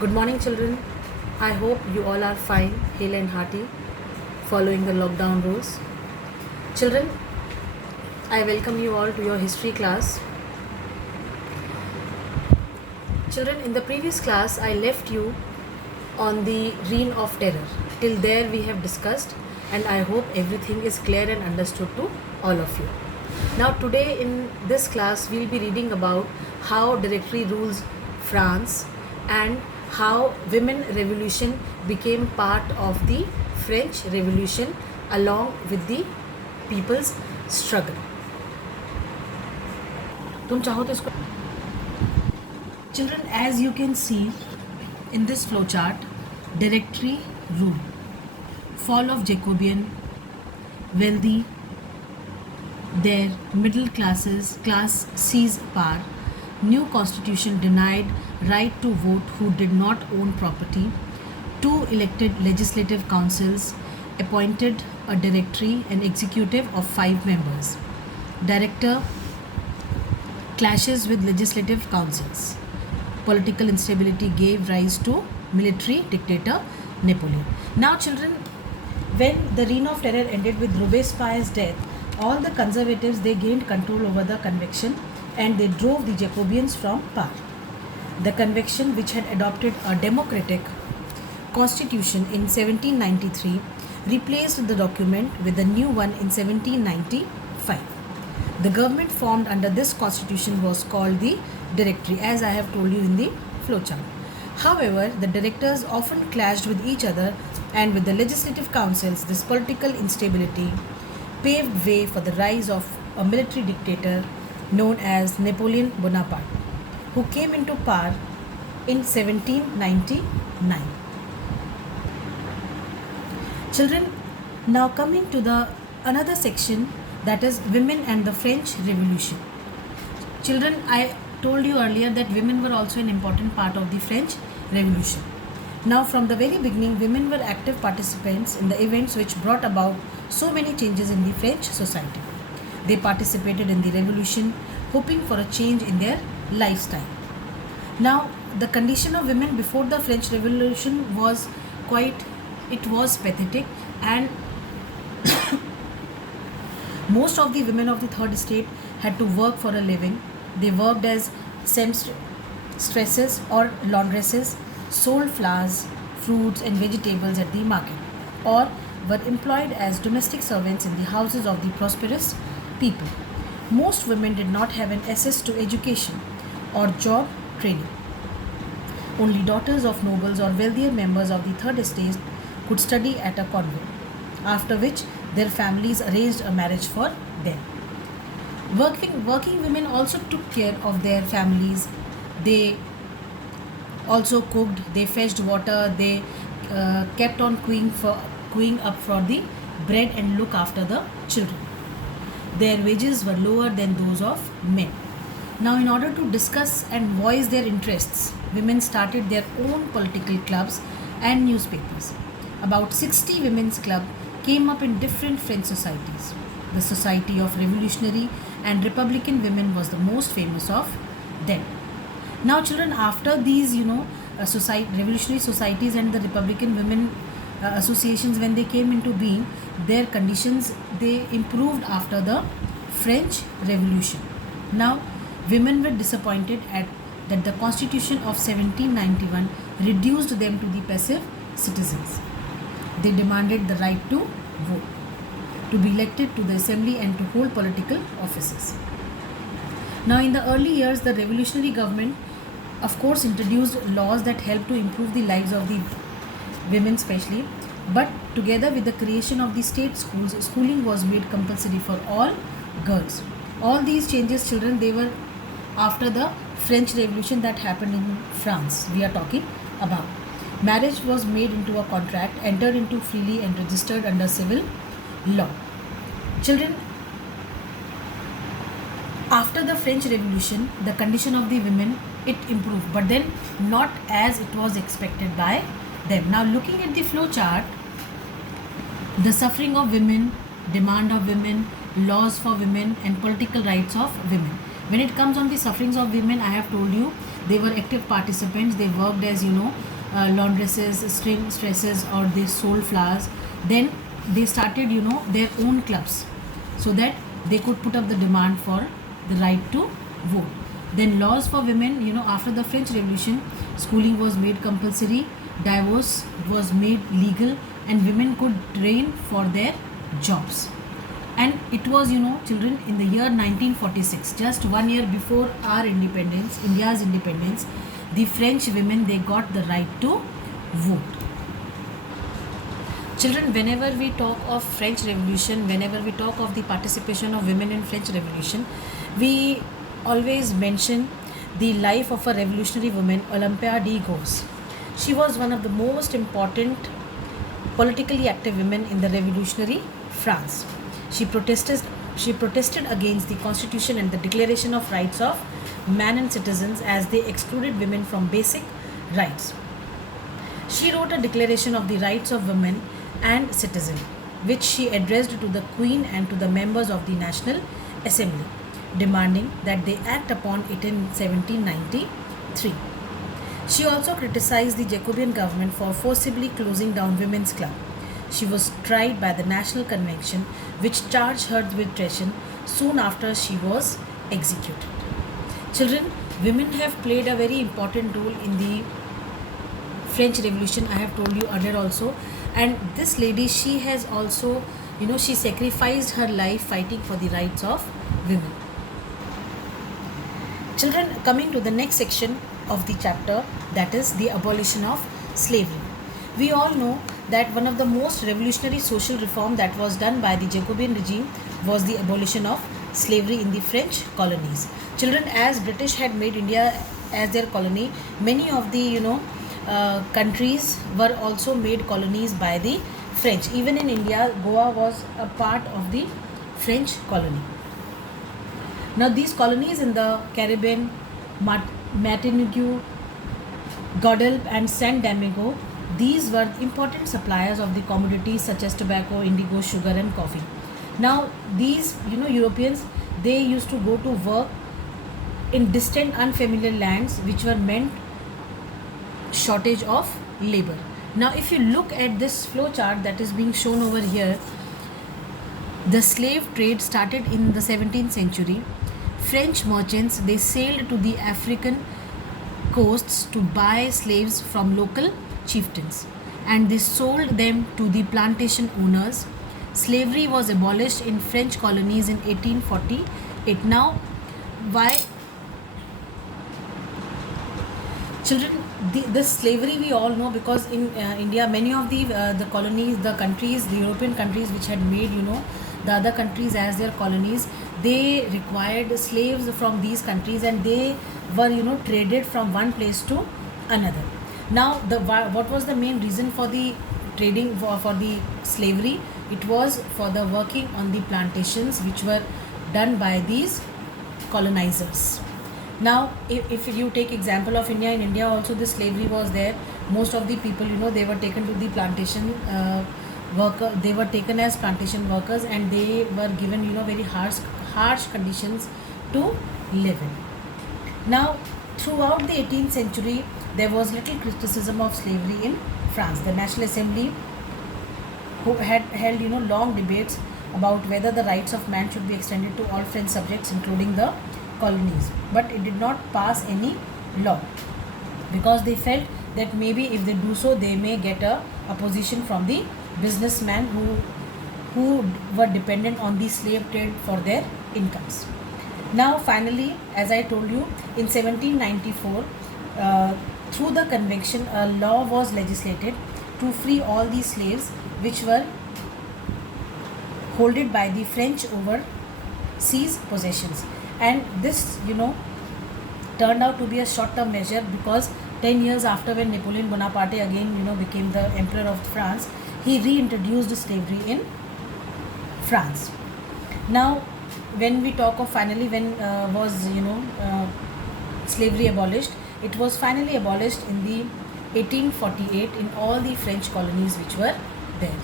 Good morning, children. I hope you all are fine, hale and hearty, following the lockdown rules. Children, I welcome you all to your history class. Children, in the previous class, I left you on the Reign of Terror. Till there, we have discussed, and I hope everything is clear and understood to all of you. Now, today in this class, we will be reading about how Directory rules France and how women revolution became part of the French Revolution along with the people's struggle. तुम चाहो तो इसको Children, as you can see in this flowchart, Directory rule, fall of Jacobean, wealthy, their middle classes, class seized power, new constitution denied right to vote who did not own property, two elected legislative councils, appointed a directory and executive of 5 members. Director clashes with legislative councils. Political instability gave rise to military dictator Napoleon. Now, children, when the Reign of Terror ended with Robespierre's death, all the conservatives, they gained control over the convention and they drove the Jacobeans from power. The convention, which had adopted a democratic constitution in 1793, replaced the document with a new one in 1795. The government formed under this constitution was called the Directory, as I have told you in the flowchart. However, the directors often clashed with each other and with the legislative councils. This political instability paved way for the rise of a military dictator known as Napoleon Bonaparte, who came into power in 1799. Children, now coming to the another section, that is women and the French Revolution. Children, I told you earlier that women were also an important part of the French Revolution. Now, from the very beginning, women were active participants in the events which brought about so many changes in the French society. They participated in the revolution, hoping for a change in their lifestyle. Now, the condition of women before the French Revolution was pathetic, and most of the women of the third estate had to work for a living. They worked as seamstresses or laundresses, sold flowers, fruits and vegetables at the market, or were employed as domestic servants in the houses of the prosperous people. Most women did not have an access to education or job training. Only daughters of nobles or wealthier members of the third estate could study at a convent, after which their families arranged a marriage for them. Working women also took care of their families. They also cooked, they fetched water, they kept on queuing up for the bread and look after the children. Their wages were lower than those of men. Now, in order to discuss and voice their interests, women started their own political clubs and newspapers. About 60 women's clubs came up in different French societies. The Society of Revolutionary and Republican Women was the most famous of them. Now, children, after these, revolutionary societies and the Republican women associations, when they came into being, their conditions, they improved after the French Revolution. Now, women were disappointed at that the Constitution of 1791 reduced them to the passive citizens. They demanded the right to vote, to be elected to the assembly and to hold political offices. Now, in the early years, the revolutionary government, of course, introduced laws that helped to improve the lives of the women especially, but together with the creation of the state schools, schooling was made compulsory for all girls. All these changes, children, they were after the French Revolution that happened in France, we are talking about. Marriage was made into a contract, entered into freely and registered under civil law. Children, after the French Revolution, the condition of the women, it improved, but then not as it was expected by them. Now, looking at the flow chart, the suffering of women, demand of women, laws for women and political rights of women. When it comes on the sufferings of women, I have told you they were active participants. They worked as laundresses, stresses, or they sold flowers. Then they started, their own clubs, so that they could put up the demand for the right to vote. Then laws for women, after the French Revolution, schooling was made compulsory, divorce was made legal, and women could train for their jobs. And it was, children, in the year 1946, just 1 year before our independence, India's independence, the French women, they got the right to vote. Children, whenever we talk of French Revolution, whenever we talk of the participation of women in French Revolution, we always mention the life of a revolutionary woman, Olympia de Gaulle. She was one of the most important politically active women in the revolutionary France. She protested against the constitution and the declaration of rights of man and citizens, as they excluded women from basic rights. She wrote a declaration of the rights of women and citizen, which she addressed to the Queen and to the members of the National Assembly, demanding that they act upon it in 1793. She also criticized the Jacobean government for forcibly closing down women's club. She was tried by the National Convention, which charged her with treason soon after she was executed. Children, women have played a very important role in the French Revolution. I have told you earlier also. And this lady, she has also, she sacrificed her life fighting for the rights of women. Children, coming to the next section of the chapter, that is the abolition of slavery. We all know that one of the most revolutionary social reform that was done by the Jacobean regime was the abolition of slavery in the French colonies. Children, as British had made India as their colony, many of the countries were also made colonies by the French. Even in India, Goa was a part of the French colony. Now, these colonies in the Caribbean, Martinique, Guadeloupe, and Saint Domingo, these were important suppliers of the commodities such as tobacco, indigo, sugar, and coffee. Now, these Europeans, they used to go to work in distant, unfamiliar lands, which were meant shortage of labor. Now, if you look at this flow chart that is being shown over here, the slave trade started in the 17th century. French merchants, they sailed to the African coasts to buy slaves from local chieftains, and they sold them to the plantation owners. Slavery was abolished in French colonies in 1848. Now, why? Children, this slavery we all know, because in India, many of the colonies, the countries, the European countries which had made the other countries as their colonies, they required slaves from these countries, and they were traded from one place to another. Now, what was the main reason for the trading for the slavery? It was for the working on the plantations which were done by these colonizers. Now, if you take example of India, in India also the slavery was there. Most of the people, they were taken to the plantation worker. They were taken as plantation workers, and they were given very harsh conditions to live in. Now, throughout the 18th century, there was little criticism of slavery in France. The National Assembly, who had held long debates about whether the rights of man should be extended to all French subjects, including the colonies, but it did not pass any law, because they felt that maybe if they do so, they may get a opposition from the businessmen who were dependent on the slave trade for their incomes. Now, finally, as I told you, in 1794, through the convention, a law was legislated to free all the slaves which were holded by the French overseas possessions. And this, turned out to be a short-term measure, because 10 years after, when Napoleon Bonaparte again, became the emperor of France, he reintroduced slavery in France. Now, when we talk of finally when was slavery abolished, it was finally abolished in the 1848 in all the French colonies which were there.